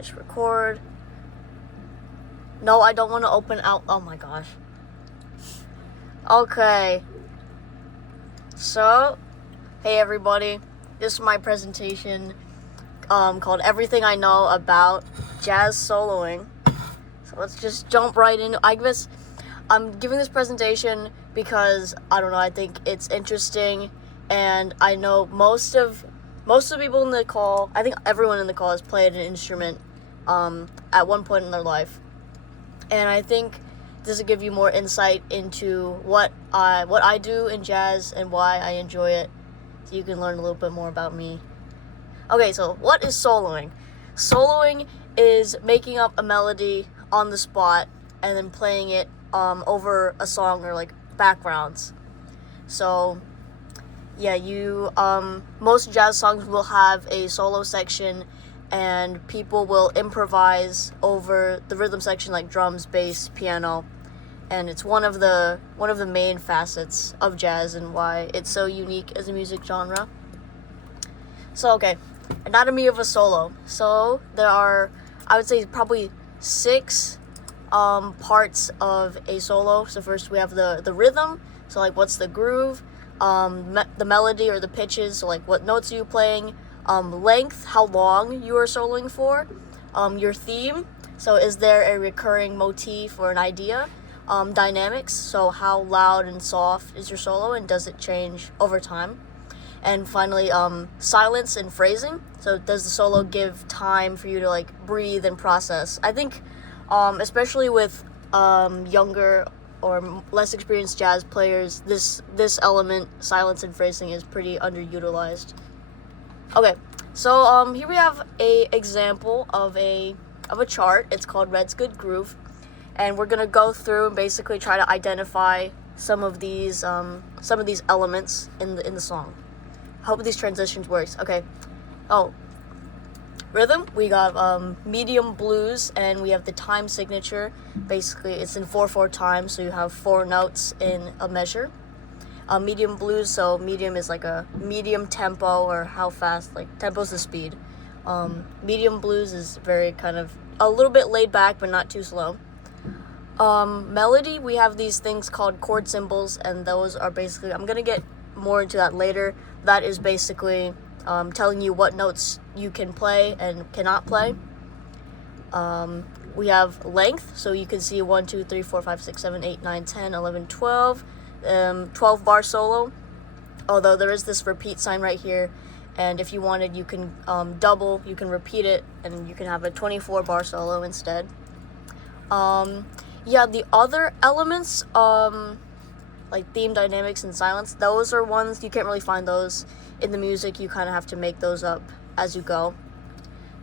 Push record. No, I don't want to open out. Oh my gosh. Okay. So, hey everybody. This is my presentation called Everything I Know About Jazz Soloing. So let's just jump right in. I guess I'm giving this presentation because, I don't know, I think it's interesting, and I know most of the people in the call, I think everyone in the call has played an instrument at one point in their life. And I think this will give you more insight into what I do in jazz and why I enjoy it, so you can learn a little bit more about me. Okay, so what is soloing? Soloing is making up a melody on the spot and then playing it over a song or like backgrounds. So yeah, most jazz songs will have a solo section, and people will improvise over the rhythm section, like drums, bass, piano, and it's one of the main facets of jazz and why it's so unique as a music genre. So okay, anatomy of a solo. So there are, I would say, probably 6 parts of a solo. So first we have the rhythm, so like what's the groove, the melody or the pitches, so like what notes are you playing, length, how long you are soloing for, your theme, so is there a recurring motif or an idea, dynamics, so how loud and soft is your solo and does it change over time, and finally silence and phrasing, so does the solo give time for you to like breathe and process. I think especially with younger or less experienced jazz players, this element, silence and phrasing, is pretty underutilized. Okay, so here we have a example of a chart. It's called Red's Good Groove, and we're gonna go through and basically try to identify some of these elements in the song. Hope these transitions works. Okay. Oh, rhythm, we got medium blues, and we have the time signature. Basically, it's in 4/4 time, so you have 4 notes in a measure. Medium blues, so medium is like a medium tempo, or how fast, like tempo's the speed. Medium blues is very kind of a little bit laid back, but not too slow. Melody, we have these things called chord symbols, and those are basically, I'm gonna get more into that later. That is basically telling you what notes you can play and cannot play. We have length, so you can see 1, 2, 3, 4, 5, 6, 7, 8, 9, 10, 11, 12. 12 bar solo, although there is this repeat sign right here, and if you wanted, you can double, you can repeat it, and you can have a 24 bar solo instead. Yeah, the other elements, like theme, dynamics, and silence, those are ones you can't really find those in the music. You kind of have to make those up as you go.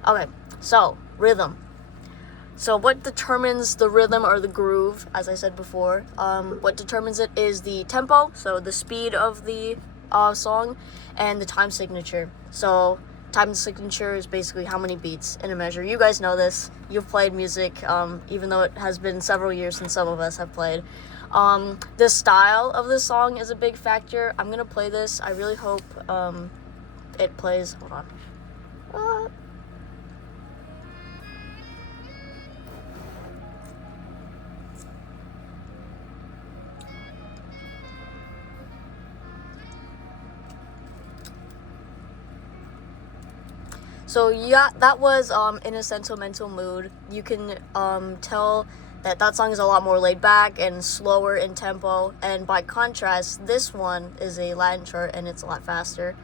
Okay, so rhythm. So what determines the rhythm or the groove, as I said before, what determines it is the tempo, so the speed of the song, and the time signature. So time signature is basically how many beats in a measure. You guys know this. You've played music, even though it has been several years since some of us have played. The style of the song is a big factor. I'm going to play this. I really hope it plays. Hold on. So yeah, that was In a Sentimental Mood. You can tell that song is a lot more laid back and slower in tempo, and by contrast, this one is a Latin chart and it's a lot faster.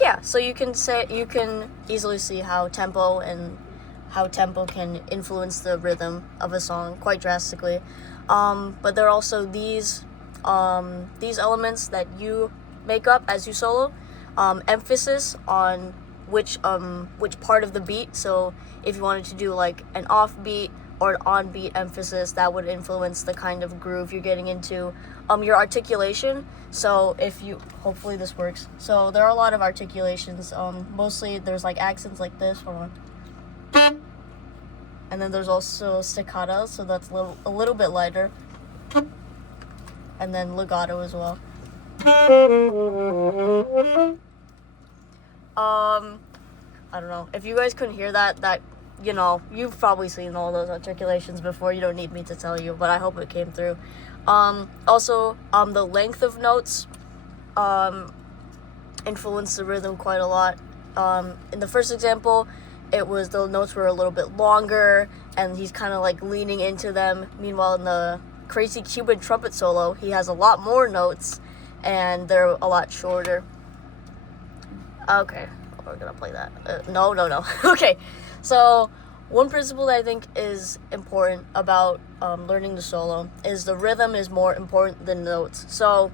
Yeah, so you can easily see how tempo can influence the rhythm of a song quite drastically. But there are also these elements that you make up as you solo. Emphasis on which part of the beat. So if you wanted to do like an off beat or on-beat emphasis that would influence the kind of groove you're getting into. Your articulation, so if you, hopefully this works. So there are a lot of articulations. Mostly there's like accents like this. Hold on. And then there's also staccato, so that's a little bit lighter. And then legato as well. I don't know. If you guys couldn't hear that, you know, you've probably seen all those articulations before. You don't need me to tell you, but I hope it came through. Also, the length of notes influenced the rhythm quite a lot. In the first example, it was the notes were a little bit longer, and he's kind of like leaning into them. Meanwhile, in the crazy Cuban trumpet solo, he has a lot more notes, and they're a lot shorter. Okay, we're gonna play that. No. Okay, so one principle that I think is important about learning the solo is the rhythm is more important than notes. So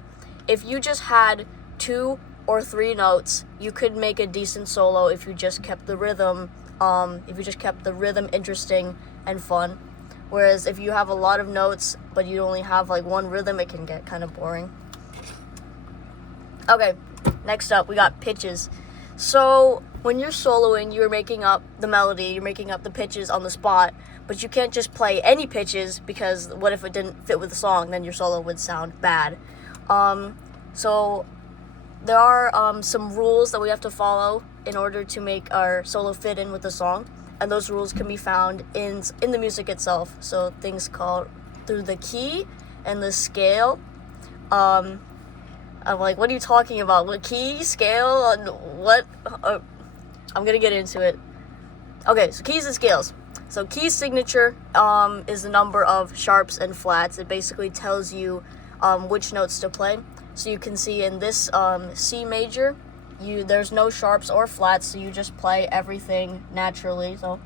if you just had 2 or 3 notes, you could make a decent solo if you just kept the rhythm. If you just kept the rhythm interesting and fun. Whereas if you have a lot of notes but you only have like one rhythm, it can get kind of boring. Okay, next up we got pitches. So when you're soloing, you're making up the melody, you're making up the pitches on the spot, but you can't just play any pitches, because what if it didn't fit with the song? Then your solo would sound bad. So there are some rules that we have to follow in order to make our solo fit in with the song, and those rules can be found in the music itself. So things called through the key and the scale. I'm like, what are you talking about? What key, scale, and what? I'm gonna get into it. Okay, so keys and scales. So key signature is the number of sharps and flats. It basically tells you which notes to play. So you can see in this C major, there's no sharps or flats, so you just play everything naturally. So.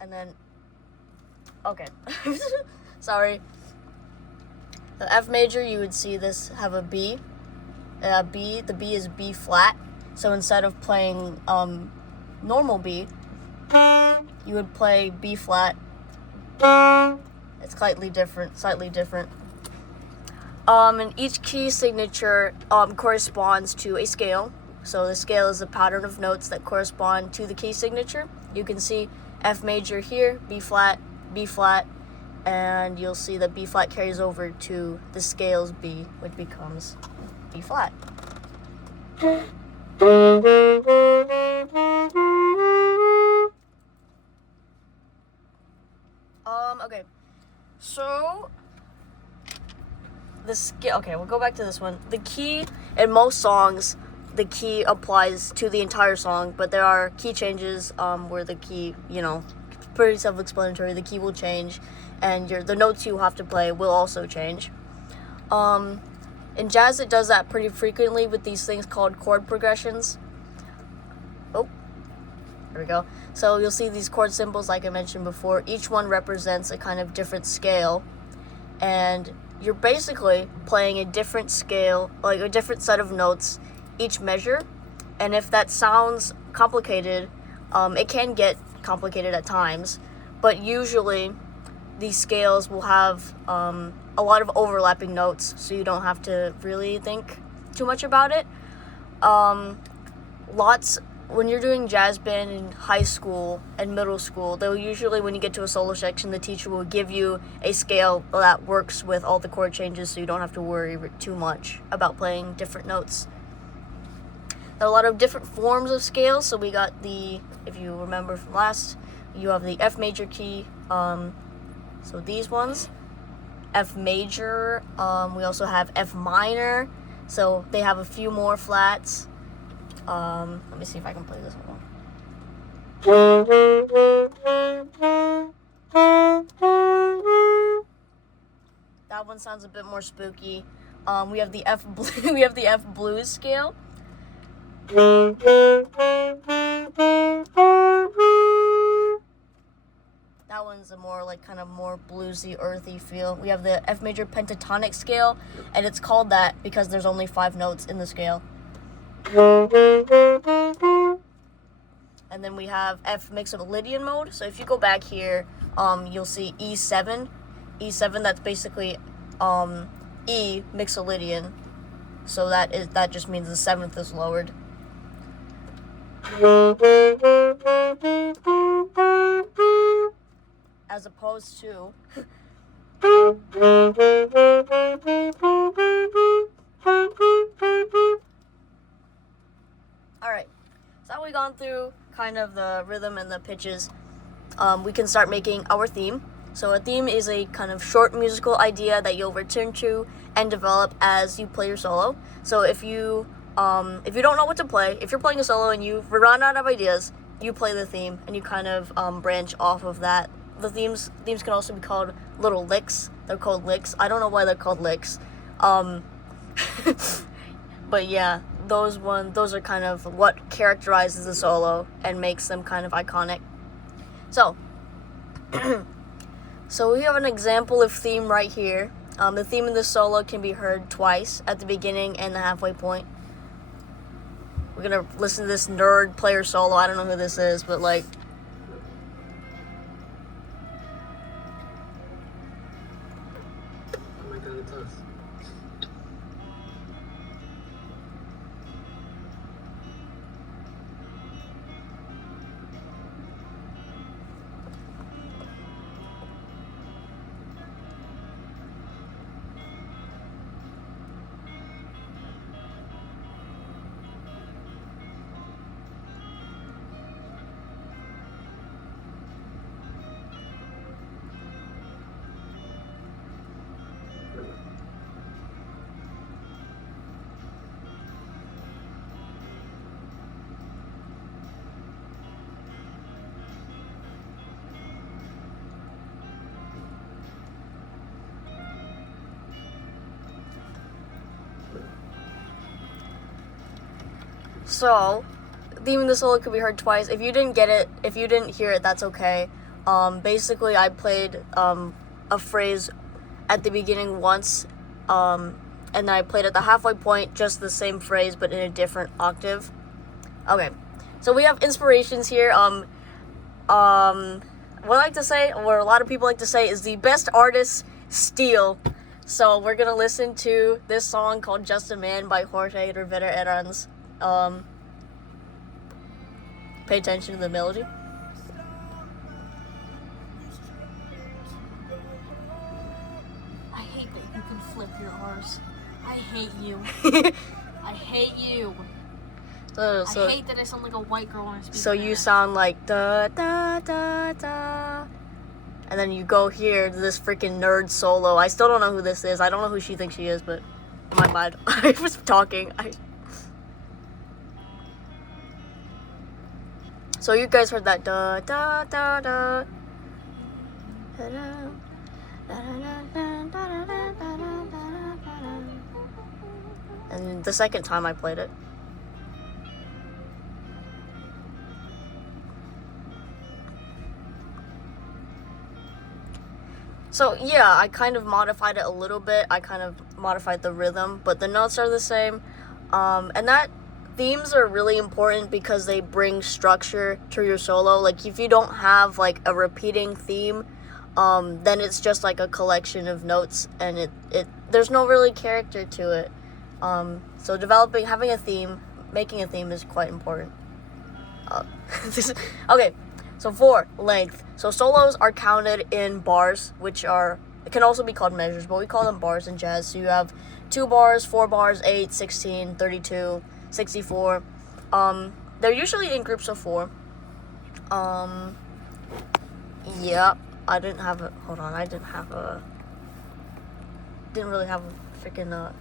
And then, okay, sorry. The F major, you would see this have a B. The B is B flat. So instead of playing normal B, you would play B flat. It's slightly different. And each key signature corresponds to a scale. So the scale is a pattern of notes that correspond to the key signature. You can see F major here, B flat, and you'll see that B flat carries over to the scales B, which becomes B flat. Okay, so the scale. Okay, we'll go back to this one. The key in most songs, the key applies to the entire song, but there are key changes where the key, pretty self-explanatory. The key will change, and the notes you have to play will also change. In jazz, it does that pretty frequently with these things called chord progressions. Oh, there we go. So you'll see these chord symbols, like I mentioned before. Each one represents a kind of different scale, and you're basically playing a different scale, like a different set of notes each measure. And if that sounds complicated, it can get complicated at times, but usually these scales will have a lot of overlapping notes, so you don't have to really think too much about it. When you're doing jazz band in high school and middle school, they'll usually, when you get to a solo section, the teacher will give you a scale that works with all the chord changes, so you don't have to worry too much about playing different notes. There are a lot of different forms of scales. So we got if you remember from last, you have the F major key, so these ones, F major, we also have F minor, so they have a few more flats. Let me see if I can play this one. That one sounds a bit more spooky. We have the F blues scale. That one's a more more bluesy, earthy feel. We have the F major pentatonic scale, and it's called that because there's only 5 notes in the scale. And then we have F mixolydian mode. So if you go back here, you'll see E7. E7, that's basically E mixolydian. So that just means the seventh is lowered. As opposed to Alright, so we've gone through kind of the rhythm and the pitches. We can start making our theme. So a theme is a kind of short musical idea that you'll return to and develop as you play your solo. So if you don't know what to play, if you're playing a solo and you've run out of ideas, you play the theme and you kind of branch off of that. The themes can also be called little licks. They're called licks. I don't know why they're called licks. But yeah, those are kind of what characterizes the solo and makes them kind of iconic. So, so we have an example of theme right here. The theme of the solo can be heard twice, at the beginning and the halfway point. We're gonna listen to this nerd player solo. I don't know who this is, but like, oh my god, it's us. so theme of the solo could be heard twice. If you didn't get it, if you didn't hear it, that's okay. Basically, I played a phrase at the beginning once, and then I played at the halfway point just the same phrase but in a different octave. Okay, so we have inspirations here. What I like to say, or a lot of people like to say, is the best artists steal. So we're gonna listen to this song called "Just a Man" by Jorge Rivera Herranz. Pay attention to the melody. I hate that you can flip your R's. I hate you. I hate you. So I hate that I sound like a white girl when I speak. So you sound like da da da da, and then you go here to this freaking nerd solo. I still don't know who this is. I don't know who she thinks she is, but my bad. I was talking. So you guys heard that da da da da. And the second time I played it. So yeah, I kind of modified it a little bit. I kind of modified the rhythm, but the notes are the same. And that themes are really important because they bring structure to your solo. Like if you don't have like a repeating theme, then it's just like a collection of notes, and it there's no really character to it. So having a theme, making a theme is quite important. Okay, so 4, length. So solos are counted in bars, which can also be called measures, but we call them bars in jazz. So you have 2 bars, 4 bars, 8, 16, 32, 64. They're usually in groups of 4. Yeah, I didn't really have a freaking,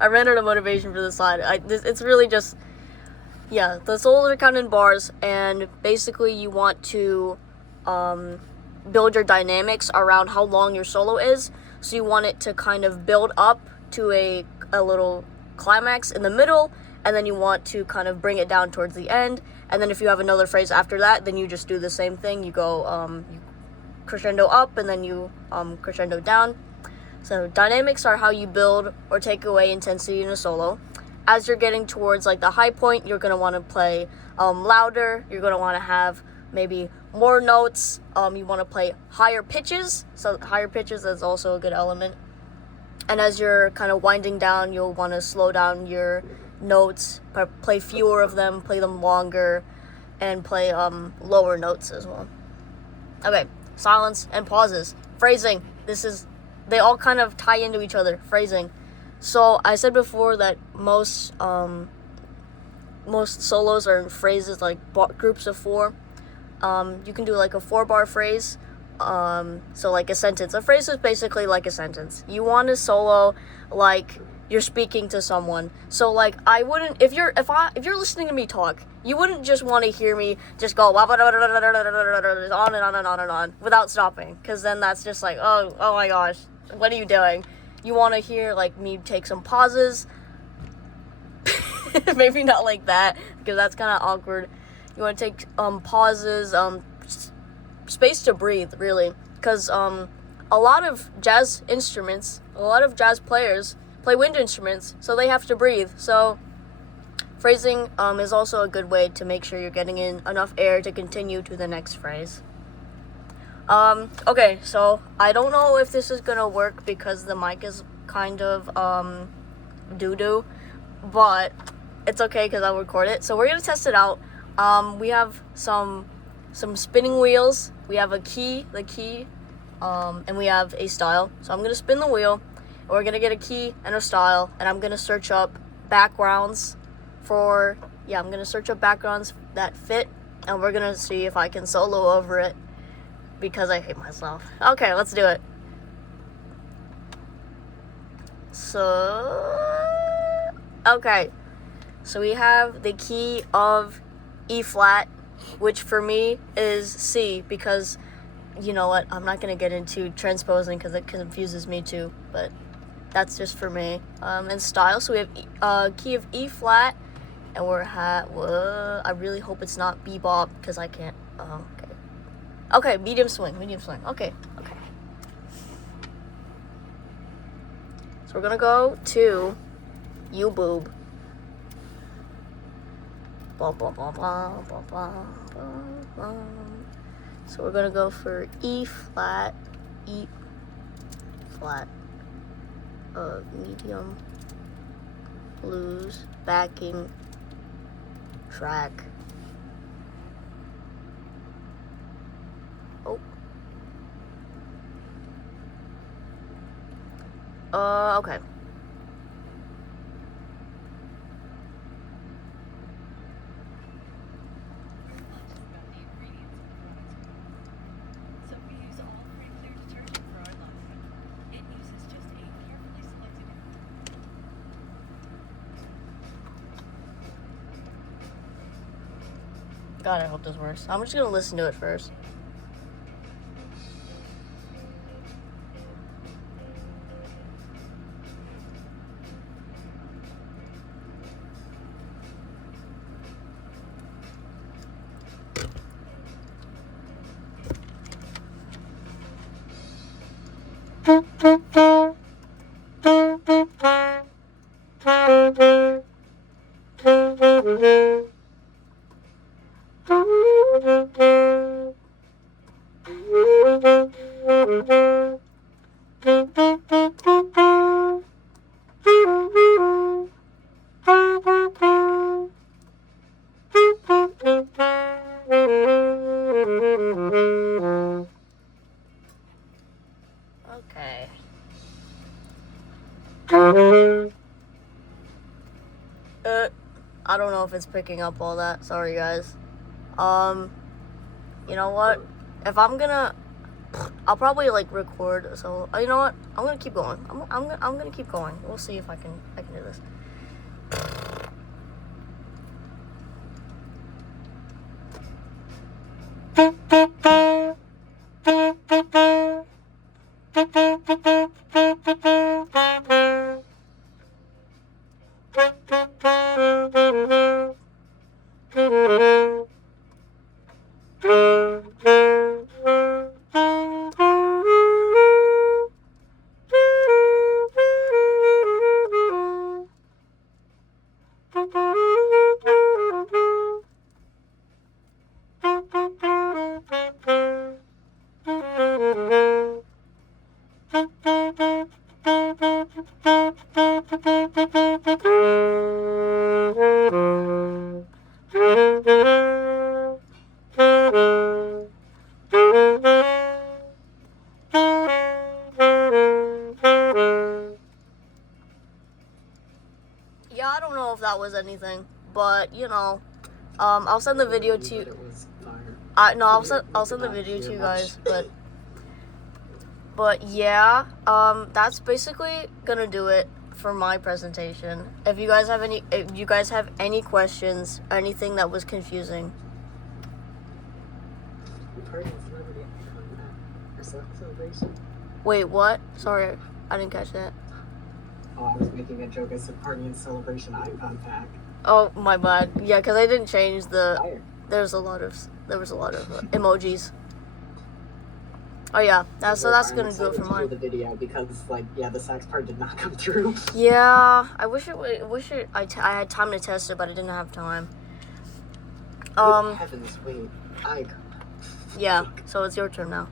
I ran out of motivation for this slide. It's really just, yeah, the solos are counted in bars, and basically you want to build your dynamics around how long your solo is. So you want it to kind of build up to a little climax in the middle, and then you want to kind of bring it down towards the end. And then if you have another phrase after that, then you just do the same thing. You go you crescendo up, and then you crescendo down. So dynamics are how you build or take away intensity in a solo. as you're getting towards like the high point, you're gonna want to play louder. You're gonna want to have maybe more notes. You want to play higher pitches. So higher pitches is also a good element. And as you're kind of winding down, you'll want to slow down your notes, play fewer of them, play them longer, and play lower notes as well. Okay, silence and pauses. Phrasing. They all kind of tie into each other. Phrasing. So I said before that most solos are in phrases, like groups of 4. You can do like a 4-bar phrase. So like a sentence. A phrase is basically like a sentence. You want to solo like you're speaking to someone. So like I wouldn't, if you're listening to me talk, you wouldn't just want to hear me just go on and on and on and on without stopping, because then that's just like, oh my gosh, what are you doing? You want to hear like me take some pauses. Maybe not like that, because that's kind of awkward. You want to take pauses, space to breathe, really, because a lot of jazz players play wind instruments, so they have to breathe. So phrasing is also a good way to make sure you're getting in enough air to continue to the next phrase. Okay, so I don't know if this is gonna work because the mic is kind of doo-doo, but it's okay because I'll record it. So we're gonna test it out. We have some spinning wheels. We have the key, and we have a style. So I'm gonna spin the wheel, and we're gonna get a key and a style, and I'm gonna search up backgrounds that fit, and we're gonna see if I can solo over it, because I hate myself. Okay, let's do it. So we have the key of E flat, which for me is C, because you know what, I'm not going to get into transposing because it confuses me too, but that's just for me. And style, so we have key of E flat, and I really hope it's not bebop, because I can't. Okay, medium swing, okay. So we're gonna go to U boob. So we're gonna go for E flat, medium, blues, backing, track. Okay. God, I hope this works. I'm just gonna listen to it first. Okay. I don't know if it's picking up all that. Sorry, guys. You know what? If I'm gonna, I'll probably like record. So you know what? I'm gonna keep going. I'm gonna keep going. We'll see if I can do this. Yeah, I don't know if that was anything, but you know, I'll send the video to. It was fire. No, I'll send the video to you guys, but yeah, that's basically gonna do it for my presentation. If you guys have any questions, anything that was confusing. Party and celebrity icon or celebration. Wait, what? Sorry, I didn't catch that. Oh, I was making a joke. I said party and celebration icon pack. Oh, my bad. Yeah, because I didn't change the. Fire. There was a lot of emojis. Oh yeah, so that's gonna do it for mine. The video because the sax part did not come through. Yeah, I wish I had time to test it, but I didn't have time. Good heavens, wait, icon. Yeah, so it's your turn now.